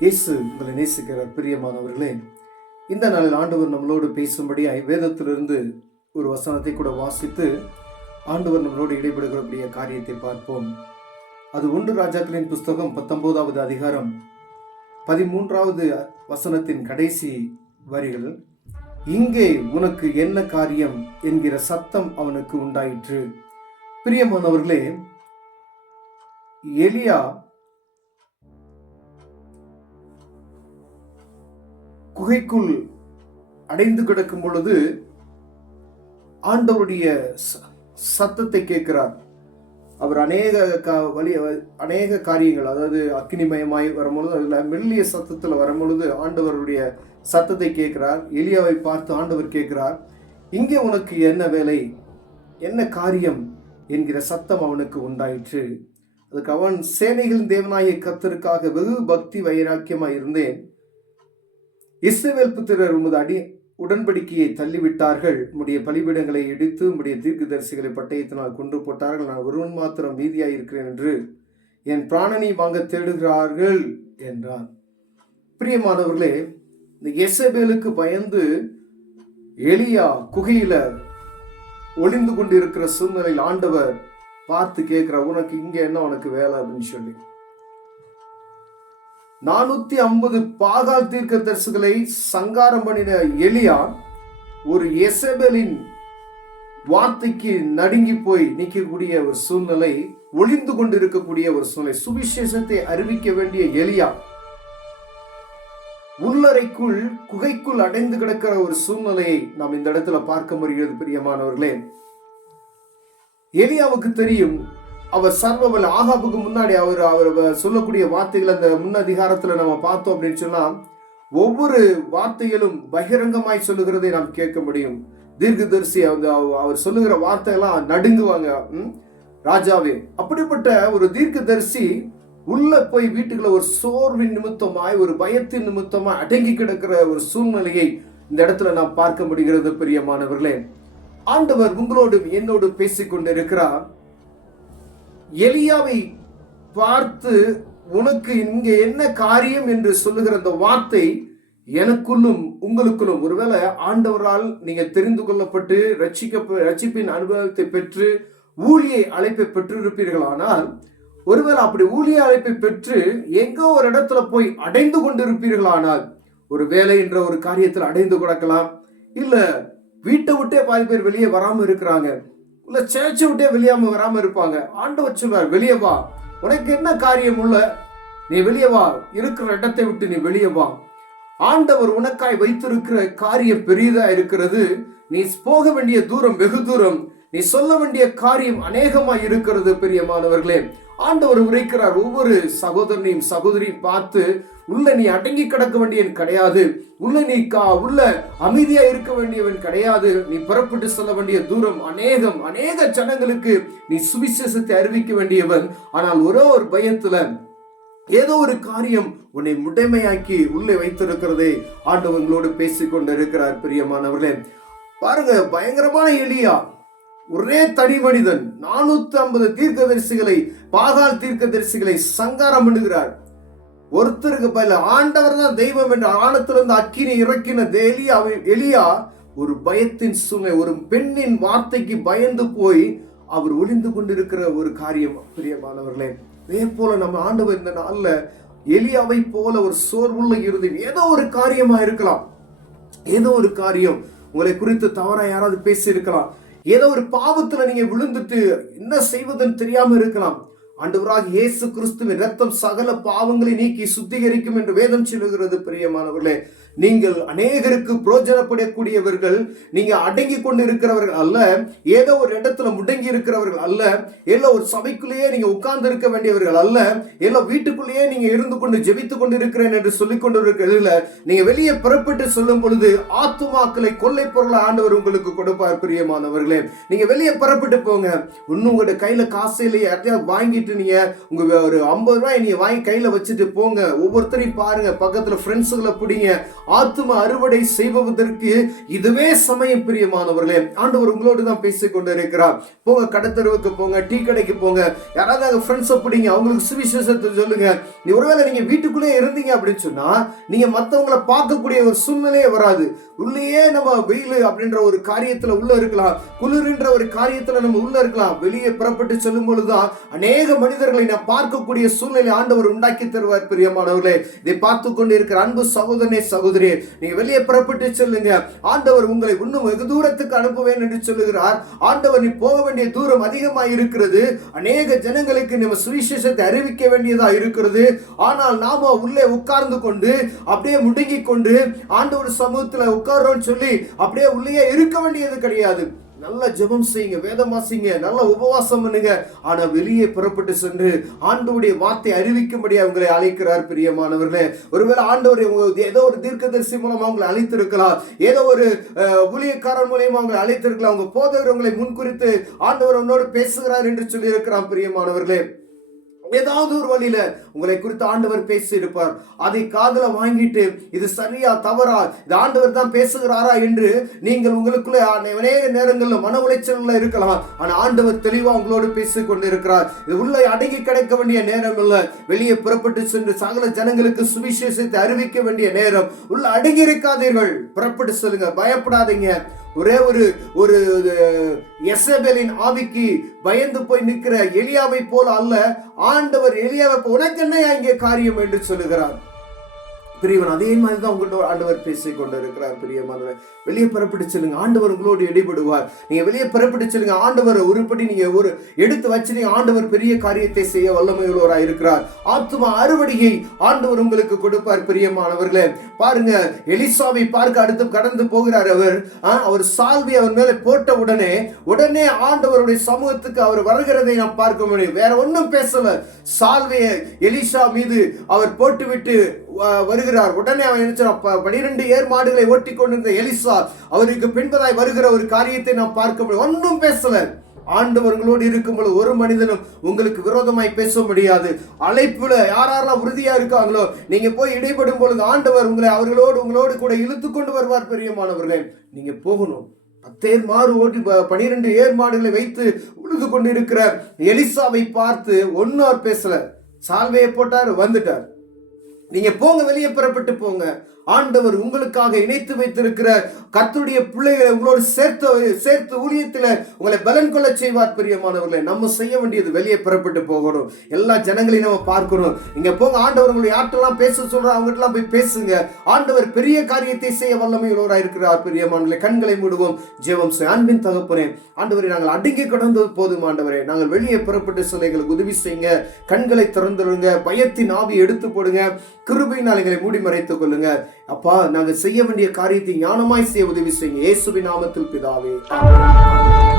இயேசு உங்களை நேசிக்கிறார். பிரியமானவர்களே, இந்த நாளில் ஆண்டவர் நம்மளோடு பேசும்படியாய் வேதத்திலிருந்து ஒரு வசனத்தை கூட வாசித்து ஆண்டவர் நம்மளோடு இடைபெறுகிறக்கூடிய காரியத்தை பார்ப்போம். அது 1 ராஜாக்களின் புஸ்தகம் 19வது அதிகாரம் 13வது வசனத்தின் கடைசி வரிகள். இங்கே உனக்கு என்ன காரியம் என்கிற சத்தம் அவனுக்கு உண்டாயிற்று. பிரியமானவர்களே, எலியா குகைக்குள் அடைந்து கிடக்கும் பொழுது ஆண்டவருடைய சத்தத்தை கேட்கிறார். அவர் அநேக காரியங்கள், அதாவது அக்னிமயமாய் வரும்பொழுது, அதில் மெல்லிய சத்தத்தில் வரும்பொழுது ஆண்டவருடைய சத்தத்தை கேட்கிறார். எலியாவை பார்த்து ஆண்டவர் கேட்கிறார், இங்கே உனக்கு என்ன வேலை, என்ன காரியம் என்கிற சத்தம் அவனுக்கு உண்டாயிற்று. அதுக்கு அவன், சேனைகளின் தேவனாகிய கர்த்தருக்காக வெகு பக்தி வைராக்கியமாய் இருந்தேன். இஸ்ரவேல் புத்திரர் உமது உடன்படிக்கையை தள்ளிவிட்டார்கள். உம்முடைய பலிபீடங்களை இடித்து உம்முடைய தீர்க்கதரிசிகளை பட்டயத்தினால் கொன்று போட்டார்கள். நான் ஒருவன் மாத்திரம் மீதியாய் இருக்கிறேன் என்று என் பிராணனை வாங்க தேடுகிறார்கள் என்றான். பிரியமானவர்களே, இந்த யேசபேலுக்கு பயந்து எலியா குகையில ஒளிந்து கொண்டு இருக்கிற சூழ்நிலையில் ஆண்டவர் பார்த்து கேட்கிறார், உனக்கு இங்க என்ன, உனக்கு வேலை அப்படின்னு சொல்லி. 450 பாகால் தீர்க்கதரிசிகளை சங்காரம் பண்ணின எலியா ஒரு யேசபேலின் வார்த்தைக்கு நடுங்கி போய் நிற்கக்கூடிய ஒரு சூழ்நிலை, ஒளிந்து கொண்டிருக்கக்கூடிய ஒரு சூழ்நிலை. சுவிசேஷத்தை அறிவிக்க வேண்டிய எலியா உள்ளறைக்குள் குகைக்குள் அடைந்து கிடக்கிற ஒரு சூழ்நிலையை நாம் இந்த இடத்துல பார்க்க முடிகிறது. பிரியமானவர்களே, எலியாவுக்கு தெரியும், அவர் சர்வவல்ல. ஆகாபுக்கு முன்னாடி அவர் சொல்லக்கூடிய வார்த்தைகள் அந்த முன்னதிகாரத்துல நம்ம பார்த்தோம் அப்படின்னு சொன்னா, ஒவ்வொரு வார்த்தைகளும் பகிரங்கமாய் சொல்லுகிறதை நாம் கேட்க முடியும். தீர்க்கதரிசி அவர் சொல்லுகிற வார்த்தையெல்லாம் நடுங்குவாங்க. ராஜாவே, அப்படிப்பட்ட ஒரு தீர்க்கதரிசி உள்ள போய் வீட்டுக்குள்ள ஒரு சோர்வின் நிமித்தமாய், ஒரு பயத்தின் நிமித்தமாய் அடங்கி கிடக்கிற ஒரு சூழ்நிலையை இந்த இடத்துல நாம் பார்க்க முடிகிறது. பிரியமானவர்களே, ஆண்டவர் உங்களோடு என்னோடு பேசிக்கொண்டிருக்கிறார். எலியாவை பார்த்து உனக்கு இங்கே என்ன காரியம் என்று சொல்லுகிற அந்த வார்த்தை எனக்குள்ளும் உங்களுக்குள்ளும், ஒருவேளை ஆண்டவரால் நீங்க தெரிந்து கொள்ளப்பட்டு ரட்சிப்பின் அனுபவத்தை பெற்று ஊழிய அழைப்பை பெற்றிருப்பீர்கள். ஆனால் ஒருவேளை அப்படி ஊழிய அழைப்பை பெற்று எங்கோ ஒரு இடத்துல போய் அடைந்து கொண்டிருப்பீர்களானால், ஒரு வேலை என்ற ஒரு காரியத்தில் அடைந்து கிடக்கலாம், இல்ல வீட்டை விட்டே பாதி பேர் வெளியே வராம இருக்கிறாங்க, இல்ல சேர்ச்சை விட்டே வெளியாம வராம இருப்பாங்க. ஆண்டவர் சொல்றார், வெளியே வா, உனக்கு என்ன காரியம் உள்ள, நீ வெளியே வா, இருக்கிற இடத்தை விட்டு நீ வெளியே வா. ஆண்டவர் உனக்காய் வைத்திருக்கிற காரியம் பெரியதா இருக்கிறது. நீ போக வேண்டிய தூரம் வெகு தூரம், நீ சொல்ல வேண்டிய காரியம் அநேகமாய் இருக்கிறது. பிரியமானவர்களே, ஆண்டவர் உரைக்கிறார். ஒவ்வொரு சகோதரனையும் சகோதரியும் பார்த்து, உள்ள நீ அடங்கி கிடக்க வேண்டியவன் கிடையாது, உள்ள நீ உள்ள அமைதியா இருக்க வேண்டியவன் கிடையாது. நீ புறப்பட்டு சொல்ல வேண்டிய தூரம் அநேக ஜனங்களுக்கு நீ சுவிசேஷத்தை அறிவிக்க வேண்டியவன். ஆனால் ஒரு பயத்துல ஏதோ ஒரு காரியம் உன்னை முடைமையாக்கி உள்ளே வைத்திருக்கிறதே ஆண்டவங்களோடு பேசிக்கொண்டிருக்கிறார். பிரியமானவர்களே, பாருங்க, பயங்கரமான எலியா, ஒரே தனி மனிதன் 450 தீர்க்கதரிசிகளை, பாகால் தீர்க்கதரிசிகளை சங்காரம் பண்ணுகிறார். ஒருத்தருக்கு பதில ஆண்டவர் தான் தெய்வம் என்று ஆழத்திலிருந்து அக்கினி இறக்கின எலியா ஒரு பயத்தின் சூழ்நிலை, ஒரு பெண்ணின் வார்த்தைக்கு பயந்து போய் அவர் ஒளிந்து கொண்டிருக்கிற ஒரு காரியம். பிரியமானவர்களே, இதே போல நம்ம ஆண்டவர் இந்த நாள்ல எலியாவை போல ஒரு சோர்வுள்ள இருதயம், ஏதோ ஒரு காரியமா இருக்கலாம், ஏதோ ஒரு காரியம் உங்களை குறித்து தவறா யாராவது பேசி இருக்கலாம், ஏதோ ஒரு பாவத்துல நீங்க விழுந்துட்டு என்ன செய்வதுன்னு தெரியாம இருக்கலாம். ஆண்டவராகிய இயேசு கிறிஸ்துவின் இரத்தம் சகல பாவங்களை நீக்கி சுத்திகரிக்கும் என்று வேதம் சொல்லுகிறது. பிரியமானவர்களே, நீங்கள் அநேகருக்கு பிரயோஜனப்படக்கூடியவர்கள், நீங்க அடங்கி கொண்டு இருக்கிறவர்கள் அல்ல, ஏதோ ஒரு இடத்துல முடங்கி இருக்கிறவர்கள் அல்ல, ஏதோ ஒரு சபைக்குள்ளேயே நீங்க உட்கார்ந்து இருக்க வேண்டியவர்கள் அல்ல, ஏதோ வீட்டுக்குள்ளேயே நீங்க இருந்து கொண்டு ஜெபித்துக் கொண்டிருக்கிறேன் என்று சொல்லிக் கொண்டிருக்கிறீர்கள். நீங்க வெளியே புறப்பட்டு சொல்லும் பொழுது ஆத்துமாக்களை கொள்ளை பொருளை ஆண்டவர் உங்களுக்கு கொடுப்பார். பிரியமானவர்களே, நீங்க வெளியே புறப்பட்டு போங்க. இன்னும் உங்களுடைய கையில காசு இல்லையே, யார்ட்டையாவது வாங்கிட்டு வாங்கிட்டு நீங்க உங்க ஒரு 50 ரூபாய் நீங்க வாங்கி கையில வச்சுட்டு போங்க. ஒவ்வொருத்தரையும் பாருங்க, பக்கத்துல ஃப்ரெண்ட்ஸுகளை பிடிங்க. ஆத்தும அறுவடை செய்வதற்கு இதுவே சமயம். பிரியமானவர்களே, ஆண்டவர் உங்களோடு தான் பேசிக் கொண்டு இருக்கிறார். போங்க, கடத்தருவுக்கு போங்க, டீ கடைக்கு போங்க, யாராவது அங்க ஃப்ரெண்ட்ஸை பிடிங்க, அவங்களுக்கு சுவிசேஷத்தை சொல்லுங்க. ஒருவேளை நீங்க வீட்டுக்குள்ளே இருந்தீங்க அப்படின்னு சொன்னா நீங்க மற்றவங்களை பார்க்கக்கூடிய ஒரு சூழ்நிலையே வராது. உள்ளேயே நம்ம வெயில் அப்படின்ற ஒரு காரியத்துல உள்ள இருக்கலாம், குளிர்ன்ற ஒரு காரியத்துல நம்ம உள்ள இருக்கலாம். வெளியே புறப்பட்டு செல்லும் பொழுதுதான் அநேக மனிதர்களை நான் பார்க்கக்கூடிய சூழ்நிலை ஆண்டவர் உண்டாக்கி தருவார். பிரியமானவர்களே, இதை பார்த்து கொண்டு இருக்கிற அன்பு சகோதரனே, சகோதரி, நீங்க வெளியே புறப்பட்டு செல்லுங்க. ஆண்டவர் உங்களை இன்னும் வெகு தூரத்துக்கு அனுப்புவேன் என்று சொல்லுகிறார். ஆண்டவர் நீ போக வேண்டிய தூரம் அதிகமாக இருக்கிறது. அநேக ஜனங்களுக்கு நம்ம சுவிசேஷத்தை அறிவிக்க வேண்டியதா இருக்கிறது. ஆனால் நாம உள்ளே உட்கார்ந்து கொண்டு அப்படியே முடங்கி கொண்டு ஆண்டவர் சமூகத்துல உட்கார்றோம்னு சொல்லி அப்படியே உள்ளே இருக்க வேண்டியது கிடையாது. நல்ல ஜெபம் செய்யுங்க, வேதம் வாசிங்க, நல்ல உபவாசம் பண்ணுங்க. ஆனா வெளியே புறப்பட்டு சென்று ஆண்டவருடைய வார்த்தை அறிவிக்கும்படி அவங்களை அழைக்கிறார். பிரியமானவர்களே, ஒருவேளை ஆண்டவர் ஏதோ ஒரு தீர்க்கதரிசி மூலமா அவங்களை அழைத்திருக்கலாம், ஏதோ ஒரு ஊழியக்காரன் மூலமா அவங்களை அழைத்திருக்கலாம். அவங்க போதவர் உங்களை முன்குறித்து ஆண்டவர் உன்னோடு பேசுகிறார் என்று சொல்லி இருக்கிறார். பிரியமானவர்களே, ஏதாவது ஒரு வழியில உங்களை குறித்து ஆண்டவர் பேசி இருப்பார். அதை காதுல வாங்கிட்டு இது சரியா தவறா, இது ஆண்டவர் தான் பேசுகிறாரா என்று நீங்கள் உங்களுக்குள்ளே அநேக நேரங்களில் மன உளைச்சல்ல இருக்கலாம். ஆனா ஆண்டவர் தெளிவா உங்களோடு பேசிக் கொண்டிருக்கிறார். இது உள்ள அடங்கி கிடைக்க வேண்டிய நேரம் இல்ல. வெளியே புறப்பட்டு சென்று சகல ஜனங்களுக்கு சுவிசேஷத்தை அறிவிக்க வேண்டிய நேரம். உள்ள அடங்கி இருக்காதீர்கள், புறப்பட்டு செல்லுங்க, பயப்படாதீங்க. ஒரே ஒரு யெசபேலின் ஆவிக்கு பயந்து போய் நிற்கிற எலியாவை போல அல்ல, ஆண்டவர் எலியாவை உனக்கு என்னையா இங்கே காரியம் என்று சொல்லுகிறார். பிரியவன், அதே மாதிரி தான் உங்கள்கிட்ட ஆண்டவர் பேசிக் கொண்டு இருக்கிறார். பிரியமானவர், வெளியே புறப்பட்டு செல்லுங்க, ஆண்டவர் உங்களோடு இடைபடுவார். நீங்க வெளியே புறப்பட்டு செல்லுங்க, ஆண்டவர் ஒருபடி நீங்க ஒரு எடுத்து வச்சு ஆண்டவர் பெரிய காரியத்தை செய்ய வல்லமையுள்ளவராய் இருக்கிறார். ஆத்தும அறுவடையை ஆண்டவர் உங்களுக்கு கொடுப்பார். பிரியமானவர்களே, பாருங்க, எலிசாவை பார்க்க அடுத்து கடந்து போகிறார். அவர் சால்வி அவர் மேல போட்ட உடனே ஆண்டவருடைய சமூகத்துக்கு அவர் வருகிறதை நாம் பார்க்க முடியும். வேற ஒன்னும் பேசல, சால்வியை எலிசா மீது அவர் போட்டுவிட்டு வருகிறார். உடனே அவன் நினைச்சான், 12 ஏர் மாடுகளை ஓட்டி கொண்டிருந்த எலிசா அவருக்கு பின்பதாய் வருகிற ஒரு காரியத்தை நாம் பார்க்க முடியும். ஒன்றும் பேசல. ஆண்டவர்களோடு இருக்கும்போது ஒரு மனிதனும் உங்களுக்கு விரோதமாய் பேச முடியாது. அழைப்புல யாரெல்லாம் உறுதியா இருக்காங்களோ நீங்க போய் இடைப்படும் பொழுது ஆண்டவர் உங்களை உங்களோடு கூட இழுத்து கொண்டு வருவார். பிரியமானவர்களே, நீங்க போகணும். 10 மாடு ஓட்டி 12 ஏர் மாடுகளை வைத்து உழுது கொண்டு இருக்கிற எலிசாவை பார்த்து ஒன்னும் பேசல. சால்வையை போட்டார், வந்துட்டார். நீங்க போங்க, வெளியே புறப்பட்டு போங்க. ஆண்டவர் உங்களுக்காக இணைத்து வைத்திருக்கிற கர்த்தருடைய பிள்ளைகளை உங்களோடு சேர்த்து ஊழியத்தில் உங்களை பலன் கொள்ள செய்வார். பிரியமானவர்களே, நம்ம செய்ய வேண்டியது வெளியே புறப்பட்டு போகணும். எல்லா ஜனங்களையும் நம்ம பார்க்கணும். நீங்க போங்க, ஆண்டவர் உங்களை யார்ட்டெல்லாம் பேச சொல்ற அவங்ககிட்டலாம் போய் பேசுங்க. ஆண்டவர் பெரிய காரியத்தை செய்ய வல்லமையுள்ளவராக இருக்கிறார். பிரியமானவர்களே, கண்களை மூடுவோம், ஜெபம் செய்ய. அன்பின் தகப்பனே, ஆண்டவரை நாங்கள் அடங்கி கடந்தது போதும். ஆண்டவரே, நாங்கள் வெளியே புறப்பட்டு சில எங்களுக்கு உதவி செய்யுங்க. கண்களை திறந்துடுங்க, பயத்தின் ஆவி எடுத்து போடுங்க. கிருபையினால் எங்களை மூடி மறைத்துக் கொள்ளுங்க. அப்பா, நாங்கள் செய்ய வேண்டிய காரியத்தை ஞானமாய் செய்ய உதவி செய்யுங்க. இயேசுவின் நாமத்தில் பிதாவே, ஆமென்.